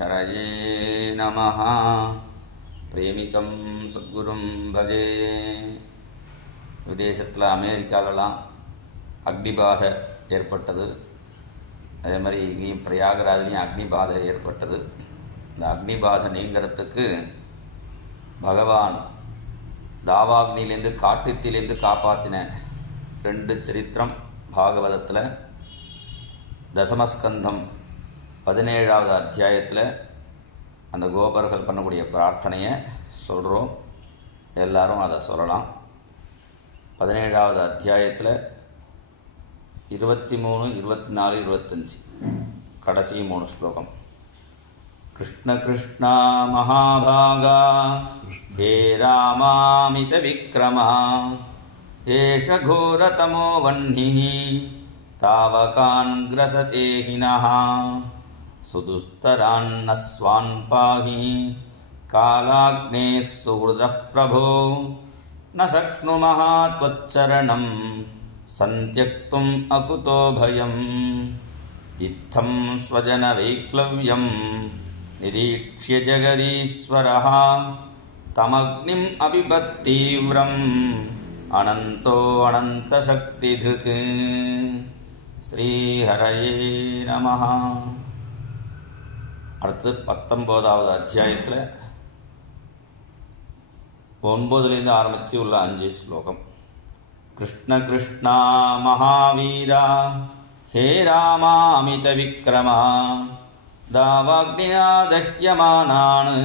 ஹரயே நமஹ. பிரேமிகம் சத்குரும் பஜே. விதேசத்தில் அமெரிக்காலெலாம் அக்னிபாதை ஏற்பட்டது. அதே மாதிரி இங்கேயும் பிரயாகராஜ்லேயும் அக்னிபாதை ஏற்பட்டது. இந்த அக்னிபாதை நீங்கிறதுக்கு பகவான் தாவாக்னிலேருந்து காட்டுத்தீலேருந்து காப்பாற்றின 2 சரித்திரம் பாகவதத்தில் தசமஸ்கந்தம் 17வது அத்தியாயத்தில் அந்த கோபர்கள் பண்ணக்கூடிய பிரார்த்தனையை சொல்கிறோம். எல்லாரும் அதை சொல்லலாம். 17வது அத்தியாயத்தில் 23, 24, 25 கடைசி 3 ஸ்லோகம். கிருஷ்ண கிருஷ்ணா மகாபாகா ஹே ராமாமித விக்ரமா ஏஷ கோரதமோ வன்னிஹி தாவகான் கிரசதே ஹினஹ சுதுஸ்தரான்னஸ்வான் பாஹி காலாக்னேஸ் சுஹ்ருதः பிரபோ ந சக்னுமஹ த்வச்சரணம் சந்த்யக்தும் அகுதோ பயம் இத்தம் ஸ்வஜன வைக்லவ்யம் நிரீக்ஷ்ய ஜெகதீஸ்வரः தமக்னிம் அபிபத்தீவ்ரம் அனந்தோ அனந்தசக்திதுக். ஸ்ரீஹரயே நமஹ. அடுத்து 19வது அத்தியாயத்தில் 9லேருந்து ஆரம்பித்து உள்ள 5 ஸ்லோகம். கிருஷ்ண கிருஷ்ணா மகாவீரா ஹே ராமாமித விக்ரமா தாவாக்னியா தஹ்யமானான்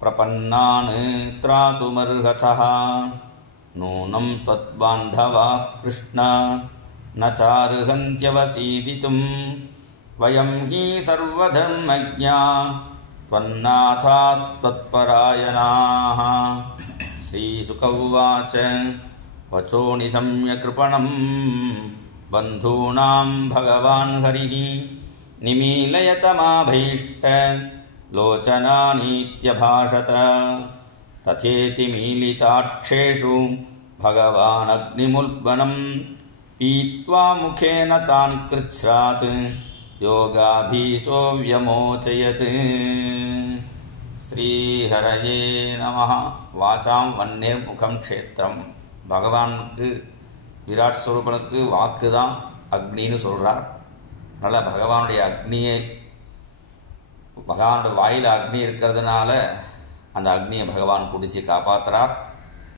பிரபன்னான் த்ராதுமர்ஹதः நூனம் த்வத்பாந்தவா கிருஷ்ண ந சாருஹந்த்யவசீதிதும் வயம் ஹி சர்வதர்மஜ்ஞா த்வன்னாதாஸ்த்வத்பராயணாः. ஸ்ரீசுக உவாச்ச வச்சோ நிசம்ய கிருபணம் பந்தூனாம் பகவான் ஹரிः நிமீலயதமாபைஷ்ட லோச்சனானீத்யபாஷத ததேதி மீலிதாட்சேஷு பகவான் அக்னிமுல்பணம் பீத்வா முகேன தான் கிருச்ச்ராத் யோகாதீசோ வியமோச்சயத். ஸ்ரீஹரயே நமஹ. வாசாம் வன்னேர் முகம் க்ஷேத்திரம். பகவானுக்கு விராட் ஸ்வரூபனுக்கு வாக்கு தான் அக்னின்னு சொல்கிறார். அதனால் பகவானுடைய அக்னியை பகவானுடைய வாயில் அக்னி இருக்கிறதுனால அந்த அக்னியை பகவான் பிடிச்சி காப்பாற்றுறார்.